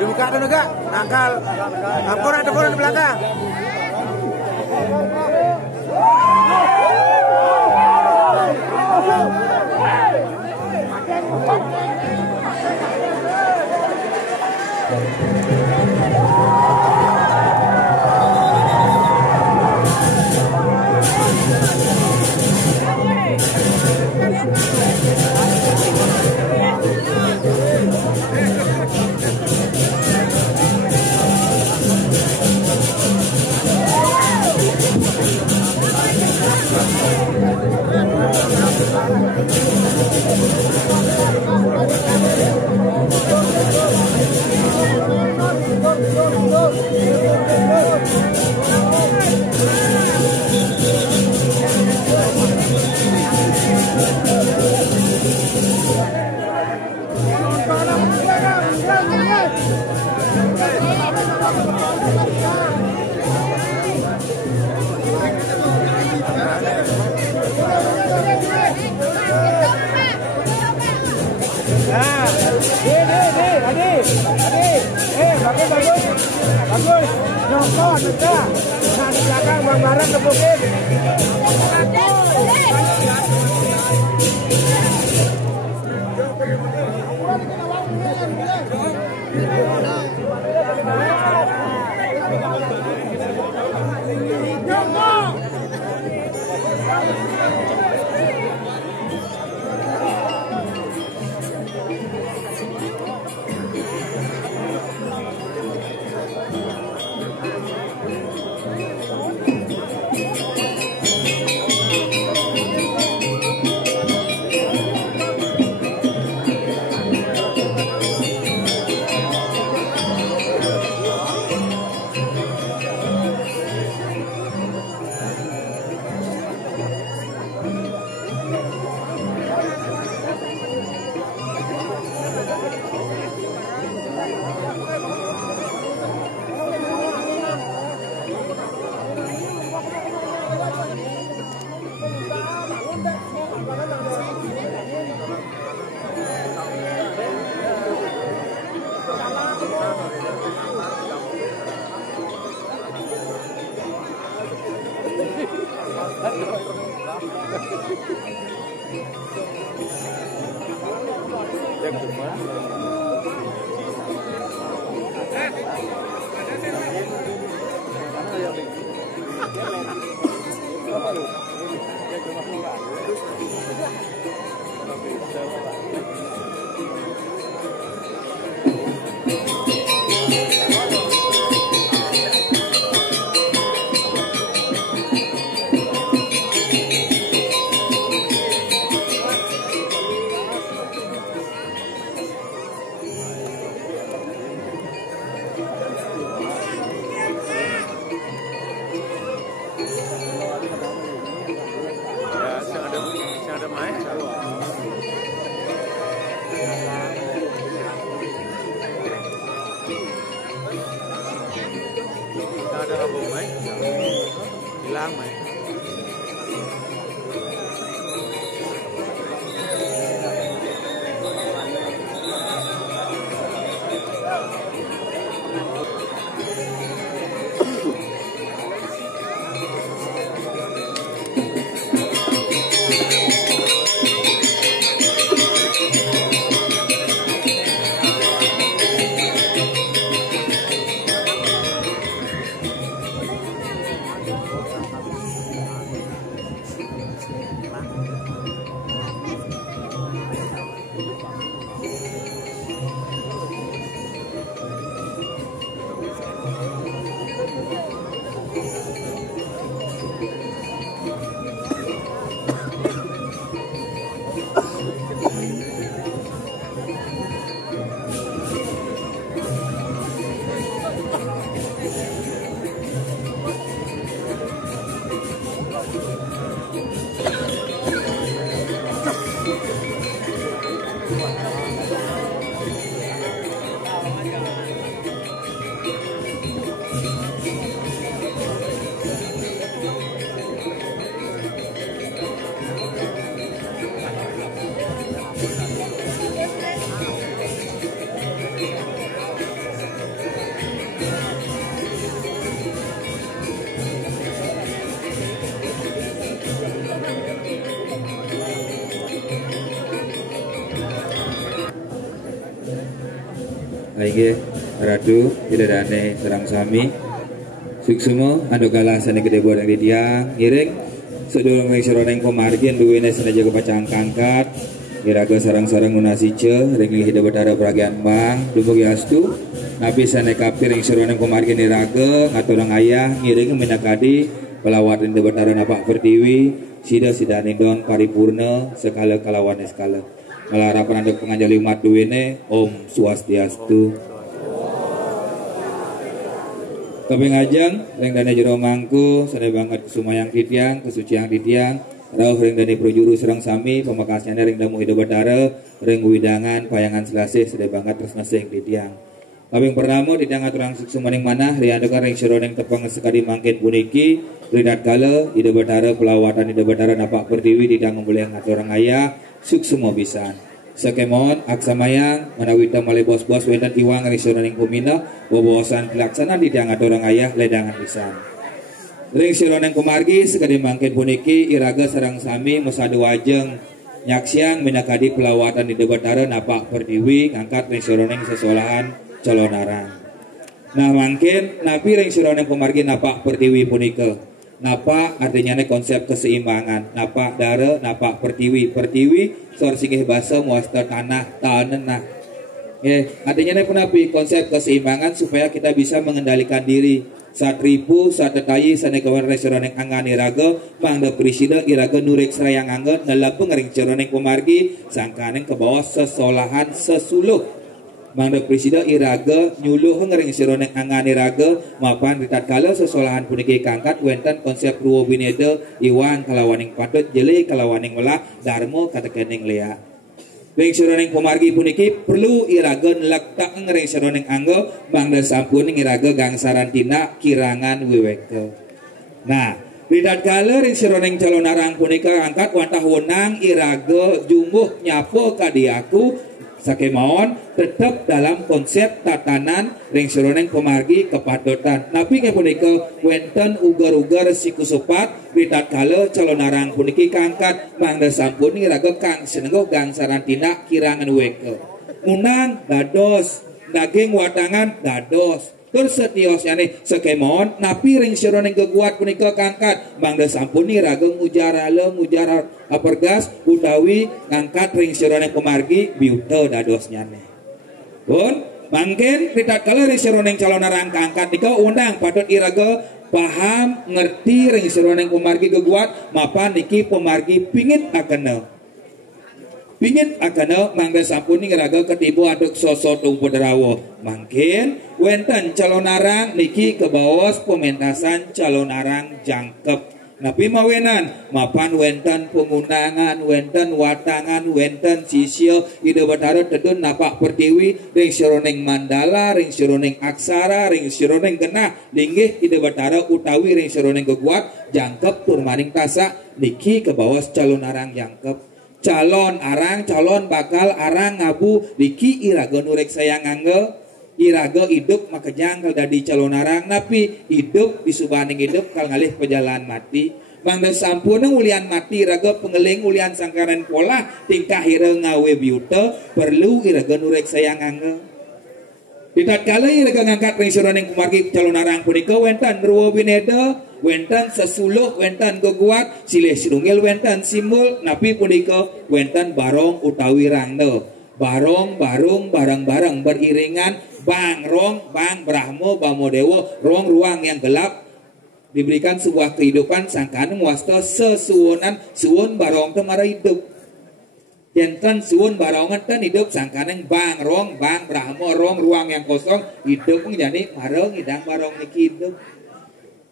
Dibuka dulu gak? Nakal. Ampuran di belakang. Bagus, nyokot, sudah. Nah, di belakang Bang Barang kebukin. Hilang, Mai. Aige ratu idadane sareng sami suksuma anu galah sane gede boreng di tiang ngiring sedulur ring seroneng pamargin duwene sane jaga pacang kangkat iraga sarang-sarang nunasice ring hidep betara peragian bang dumugi astu nabi sane kapir ring seroneng pamargin iraga ngaturang ayah ngiring menakadi pelawat ring betara napak pertiwi sida nindon paripurna sekala kalawan skala malarapan anduk penganjali umat duwene Om Swastiastu. Kaping ajeng ring dana jero mangku sane banget kesumayang titiang kesuciang titiang rauh ring dani projuru serang sami pemakasnya ring damu hidup badara ring widangan payangan selasih sade banget tresna sing titiang. Kaping pertama titiang aturang suksu maning manah riandekan ring seroneng tepang sekadi mangkin puniki ridat kala hidup badara pelawatan hidup badara napak pertiwi titiang ngembelih ngaturang ayah suksu mobisan. Sakemon aksamayang manawita male bos-bos wedan iwang risoning pumina bobosan pelaksana di diangat orang ayah ledangan pisan. Ring sironeng kumargi sekadi mangkin puniki iraga sarang sami musadu wajeng nyaksiang minakadi pelawatan di debatara napak perdiwi ngangkat ring sironeng sesolahan calonarang. Nah mangkin napi ring sironeng kumargi napak perdiwi punika. Napa artinya konsep keseimbangan napa dara napa pertiwi sor singih basa muasta tanah tanenah artinya penapi konsep keseimbangan supaya kita bisa mengendalikan diri saat ribu saat tetayi sana kawan restoran yang anggan iraga mangda presida iraga nurik serayang anggan ngelapeng ring ceroneng pemargi sangkaneng ke bawah sesolahan sesuluh mangda presida iraga nyuluh ngering sironeng angan iraga mapan ritatkala sesolahan puniki kangkat wenten konsep ruwo bineda iwan kalawaning patut jeli kalawaning welah darmo katekening lea ring sironeng pemargi puniki perlu iraga nlektak ngering sironeng angga mangda sampun iraga gangsaran tina kirangan wiweke. Nah ritatkala ring sironeng calon arang punika angkat wantah wenang iraga jumbuh nyapo kadiaku sakemawon tetap dalam konsep tatanan ring seroneng pemargi kepatutan. Napi ke punika wenten ugar-ugar siku sopat ritatkala calon arang puniki kangkat mangda sampun iraga kang senenggo gangsaran tina kirangan weke. Unang dados daging watangan dados terus setiosnya nih sekemon napi ring seroneng geguat punika kangkat mangda sampun iraga mujara apergas utawi ngangkat ring seroneng pemargi biuta dadosnya nih pun mangkin ritatkala ring seroneng calon arang kangkat nika undang patut iraga paham ngerti ring seroneng pemargi geguat mapan niki pemargi pingin akana mangga sampun ngiraga ketibu aduk sosok tumpu derawo mangkin wenten calon arang niki ke bawah pementasan calon arang jangkep napi mawenan mapan wenten pengundangan wenten watangan wenten sisio ide batara tedun napak pertiwi ring sironeng mandala ring sironeng aksara ring sironeng genah linggih ide batara utawi ring sironeng geguat jangkep turmaning tasa niki ke bawah calon arang jangkep calon arang calon bakal arang ngabu niki iraga nurek sayang angge iraga hidup makejang kal dadi calon arang napi hidup disubaning hidup kal ngalih pejalan mati mangda sampun ulian mati iraga pengeling ulian sangkaran pola tingkah ireng ngawe biuta perlu iraga nurek sayang angge ditatkala iraga ngangkat ring suraneng kumargi calon arang punika wenten ruwo bineda wenten sesuluh wenten geguat silih sinungil wenten simbol napi punika wenten barong utawi rangda barong barung barang-barang beriringan bang rong bang brahmo bamodewo rong ruang yang gelap diberikan sebuah kehidupan sangkan muasta sesuonan suwon barong temara hidup enten suwon barongan ten hidup sangkaneng bang rong bang brahmo rong ruang yang kosong hidup menjadi marong hidang barong niki hidup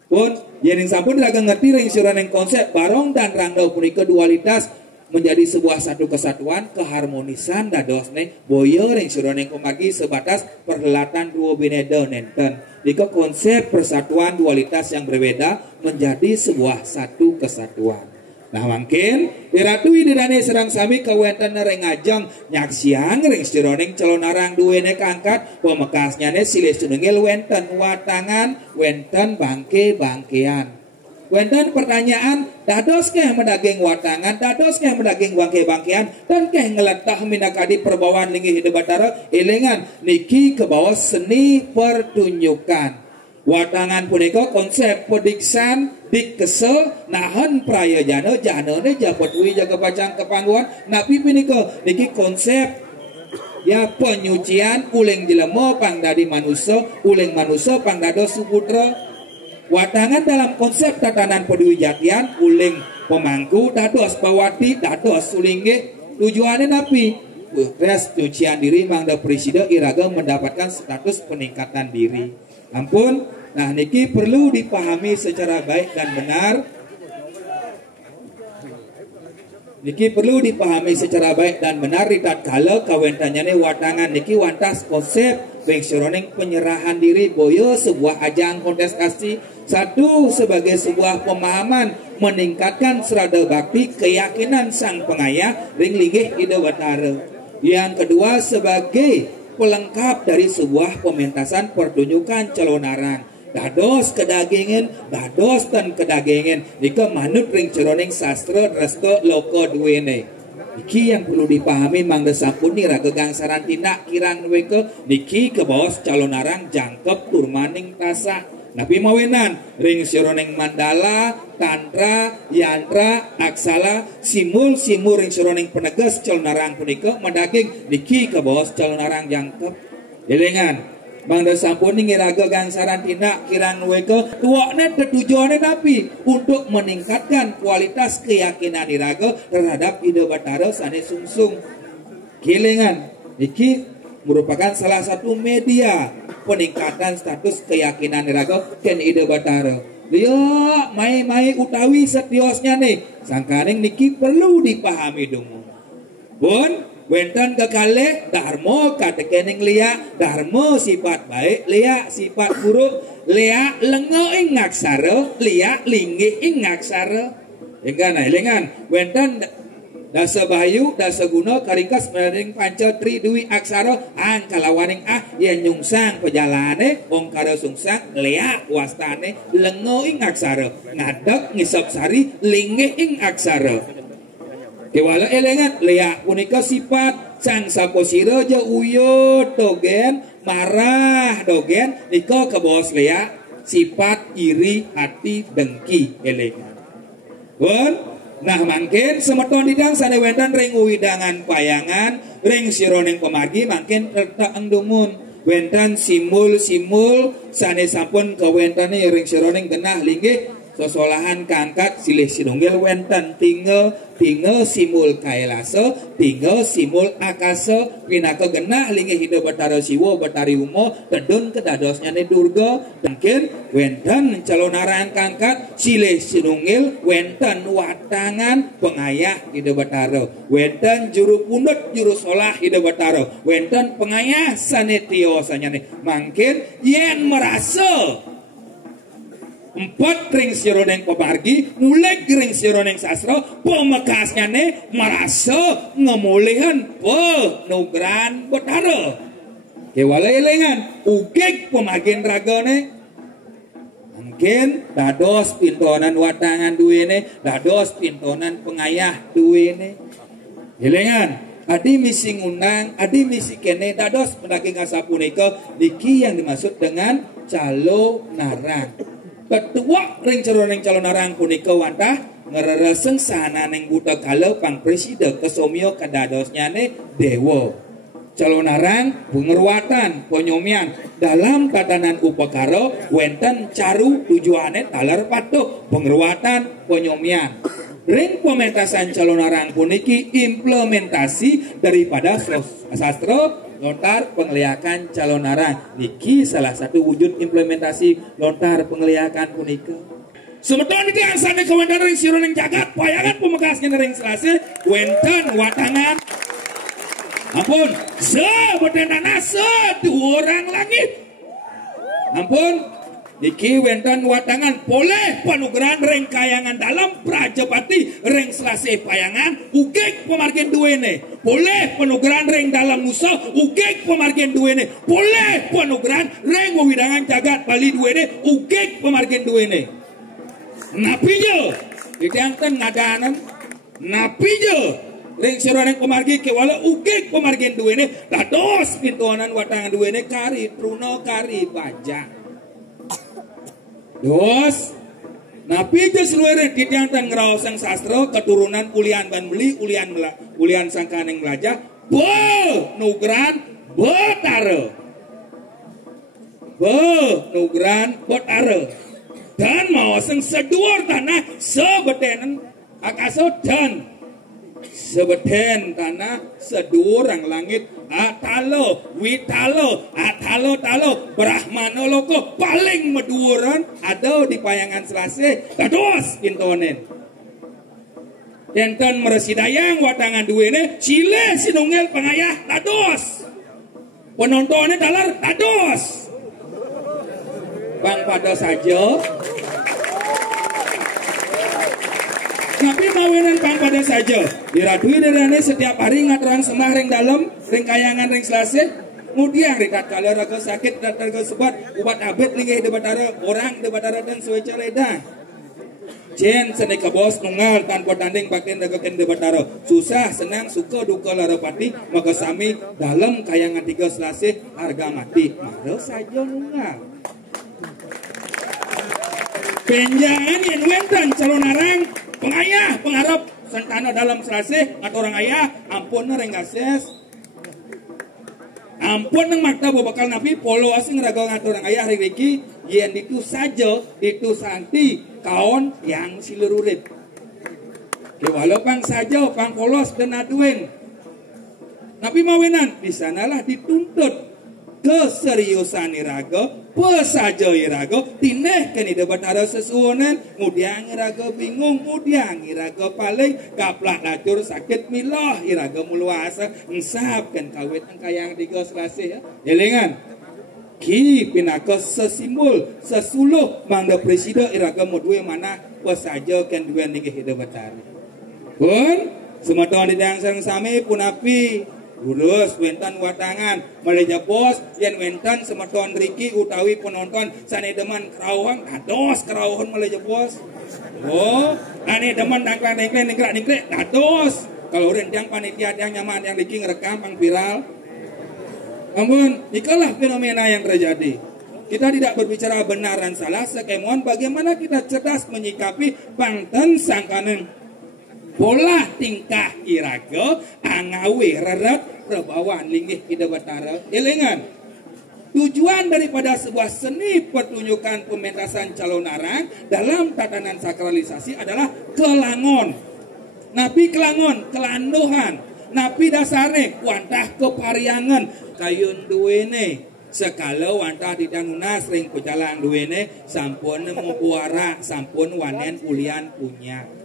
pun yang sampun laga ngerti ring suraneng konsep barong dan rangda punika dualitas menjadi sebuah satu kesatuan keharmonisan dadosne boyo ring suraneng pemargi sebatas perhelatan dua bineda nenten dika konsep persatuan dualitas yang berbeda menjadi sebuah satu kesatuan. Nah mungkin iratu idane serang sami kawenten ring ajeng nyaksiang ring sironeng calon arang duwene kangkat pemekasnya ne silih sunengil wenten watangan wenten bangkean Wenten pertanyaan, dados keh mendaging watangan, dados keh mendaging bangke-bangkean, dan keh ngeletah minakadi perbawaan linggih hidup batara, elengan niki ke bawah seni pertunjukan. Watangan punika konsep pediksan dikese nahan praya jana janane japetwi jaga pacang kepangguan napi punika niki konsep ya penyucian uling jelema pangdadi manusia, uling manusia pangdados suputra. Watangan dalam konsep tatanan pedwijatian uling pemangku dados bawati dados sulingge tujuannya napi res cucian diri mangda presiden iraga mendapatkan status peningkatan diri. Ampun, nah niki perlu dipahami secara baik dan benar. Niki perlu dipahami secara baik dan benar ritat kala kawentanyane watangan niki wantas konsep bengseroning penyerahan diri boyo sebuah ajang kontestasi satu sebagai sebuah pemahaman meningkatkan serada bakti keyakinan sang pengayah ring linggih ide watara. Yang kedua sebagai pelengkap dari sebuah pementasan pertunjukan celonarang. Dados kedagingan, dados dan kedagingan. Nika manut ring ceroning sastra resto loko duwene. Niki yang perlu dipahami mangda sampuni raga gangsaran tindak kirang weke niki ke bawah calonarang jangkep turmaning tasa. Napi mawenan ring ceroning mandala, tantra, yantra, aksala, simul ring ceroning penegas calonarang punika mendaging niki ke bawah calonarang jangkep. Elengan mangda sampuni ngiraga gangsaran tindak kirang weke tuakne tujuannya napi untuk meningkatkan kualitas keyakinan iraga terhadap ide batara sane sungsung. Kelingan iki merupakan salah satu media peningkatan status keyakinan iraga ken ide batara. Dia mai utawi setiosnya nih sangkaning niki perlu dipahami dungu. Pun wenten kekalih dharma katekening liya dharma sifat baik liya sifat buruk liya lengo ing ngaksara liya linggih ing ngaksara. Enggan elingan wenten dasa bayu dasa guna karingkas mering panca tri dwi aksara ang kalawaning yen nyungsang pejalane wong kada sungsang liya wastane lengo ing aksara ngadeg ngisap sari linggih ing aksara. Kewala elengan liya punika sifat sang saposira ja uyut dogen marah dogen nika kebos liya sifat iri hati dengki elengan. Pun nah mangkin semeton didang sane wenten ring widangan payangan ring sironing pemargi mangkin tertak engdumun wenten simul sane sampun kawentane ring sironing genah linggih sosolahan kangkat silih sinunggil wenten tinggal simul kailasa tinggal simul akasa pinaka genah linggih hidup batara siwa batari umo tedun kedadosnya ne durga mungkin wenten calonarang kangkat silih sinunggil wenten watangan pengayah hidup batara wenten juru pundut juru solah hidup batara wenten pengayah sanetio sanyane mungkin yen merasa empat ring sironeng pemargi mulai ring sironeng sastra pemekasnya ne merasa ngemulihan penugran betara kewala elengan ugek pemagen ragane mungkin dados pintonan watangan duwene dados pintonan pengayah duwene elengan adi misi ngundang adi misi kene dados pendaging asapunika niki yang dimaksud dengan calo narang. Ketua ring calonarang punika wantah ngerereseng sahananeng buta kala pang presiden kesomio kadadosnya ne dewa calonarang pengerwatan penyomian dalam tatanan upakara wenten caru tujuane talar patuh pengerwatan penyomian ring pementasan calonarang puniki implementasi daripada sastra lontar penglihakan calonarang niki salah satu wujud implementasi lontar penglihakan punika. Semeton iki asane kawentan ring sironeng jagat payangan pemekasnya ring selase wenten watangan. Ampun, sebetenana orang langit. Ampun. Niki wenten watangan boleh panugeran ring kayangan dalam Prajapati ring selase payangan ugek pemargen duwene boleh panugeran ring dalam Nusa ugek pemargen duwene boleh panugeran ring wewidangan jagat Bali duwene ugek pemargen duwene napijo didiangkan ngadanan napijo ring sironeng pemargi kewala uge pemargin duwene dados pintuanan watangan duwene kari truno kari baja dos napijo seluruh didiangkan ngeraosang sastra keturunan ulian ban beli ulian sangkaneng belajar nugran betare nugran betare dan mau seng seduor tanah sebeten akaso dan sebeten tanah sedurang langit atalo talo brahmano loko paling meduran ada di payangan selase dados intonen enten meresidayang watangan duwene cile sinungel pengayah dados penontonnya dalar dados bang pada saja tapi mawinan bang pada saja diradui derane setiap hari ngaturang semah ring dalam ring kayangan ring selase kemudian rikat kalau raga sakit dan raga sebat ubat abet linggih debatara orang debatara dan suweca ledang jen seneka bos nunggal tanpa tanding bagian raga ken debatara susah senang suka duka larapati maka sami dalam kayangan 3 selase harga mati maro saja nunggal penjangan yang wentan calon arang pengayah pengharap santana dalam selase atau orang ayah ampun renggases ampun nang makta bakal nabi polo asing raga ngatur orang ayah riki yen itu saja itu santi kaon yang silururit walau pang saja pang polos dan aduin nabi mawenan di sanalah dituntut keseriusan iraga pesaja iraga tineh kini debatara sesuonen mudiang iraga bingung mudiang iraga paling kaplak lacur sakit milah iraga muluasa ngsapkan kawit angkayang 3 selase ya jelingan ki pinaka sesimbol sesuluh mangda presida iraga modue mana pesaja ken duen ningih debatara pun sumaton didang sareng sami punapi urus wentan watangan maleja bos yen wentan semeton riki utawi penonton sane deman kerawang dados kerawon maleja bos ane deman ningkrak dados kalau rendang panitia yang nyaman yang riki ngerekam pang viral ampun ikalah fenomena yang terjadi kita tidak berbicara benar dan salah sekemon bagaimana kita cerdas menyikapi pangten sangkanen pola tingkah iraga angawe reret rebawan linggih ida batara elengan tujuan daripada sebuah seni pertunjukan pementasan calon arang dalam tatanan sakralisasi adalah kelangon napi kelangon kelandohan napi dasare wantah kepariangan kayun duwene sekala wantah didangunas ring pejalan duwene sampun mubuara sampun wanen ulian punya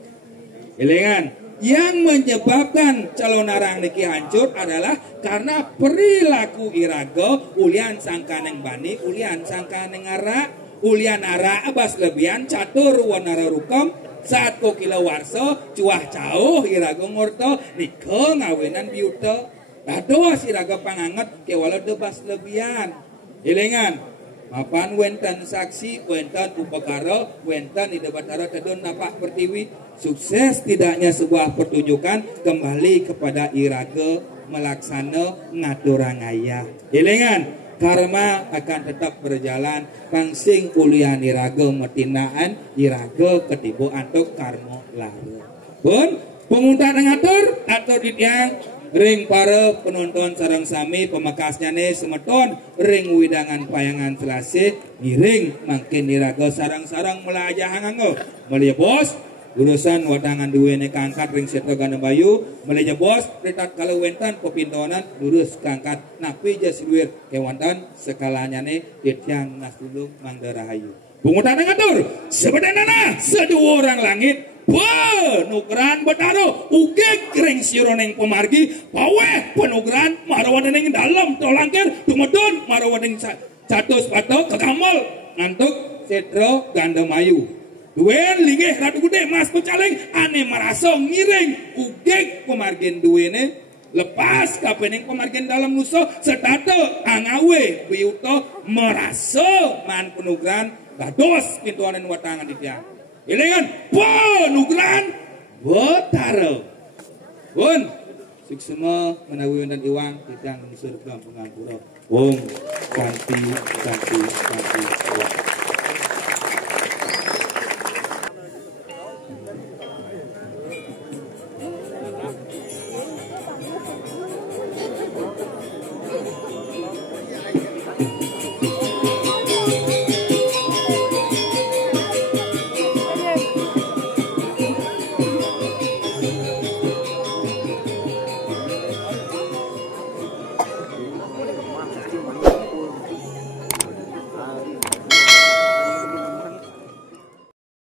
elengan yang menyebabkan calon arang niki hancur adalah karena perilaku iraga ulian sangkaneng bani ulian sangkaneng ara ulian ara abas lebihan catur wanara rukam saat kokila warso cuah jauh iraga ngorto niko ngawenan biuta dados iraga panganget kewala debas lebihan elengan mapan wentan saksi, wentan upakara, wentan di debatara tedon napak pertiwi. Sukses tidaknya sebuah pertunjukan kembali kepada iraga melaksana ngaturangaya. Elengan, karma akan tetap berjalan. Pangsing ulian iraga metinaan, iraga ketibu antuk karma lara. Pun, penguntaan ngatur atau ditiang ring para penonton sarang sami pemakasnya nih semeton ring widangan payangan selase ngiring makin iraga sarang-sarang melajah hanganggo melia bos urusan wadangan duwene kangkat ring seto gana bayu melia bos retat kalau wentan pepintonan lurus kangkat napi jasiluir kewantan sekalanya nih ditiang nasdulung mangdarahayu pungutan ngatur sebenarnya sedua orang langit penugran betaro uge kering sironeng pemargi paweh penugran marawaneng dalam tolangker tumedon marawaneng catus pato kekamal ngantuk setro gandamayu duen linggih ratu gede mas pecaleng ane maraso ngiring uge pemargin duene lepas kapening pemargin dalam nuso setato angawe biyuto meraso man penugran dados pintuanan watangan ditia Ilingan penugeran Batara. Pun suksema menawi wonten iwang kita surga pangapura. Om Santi Santi Santi.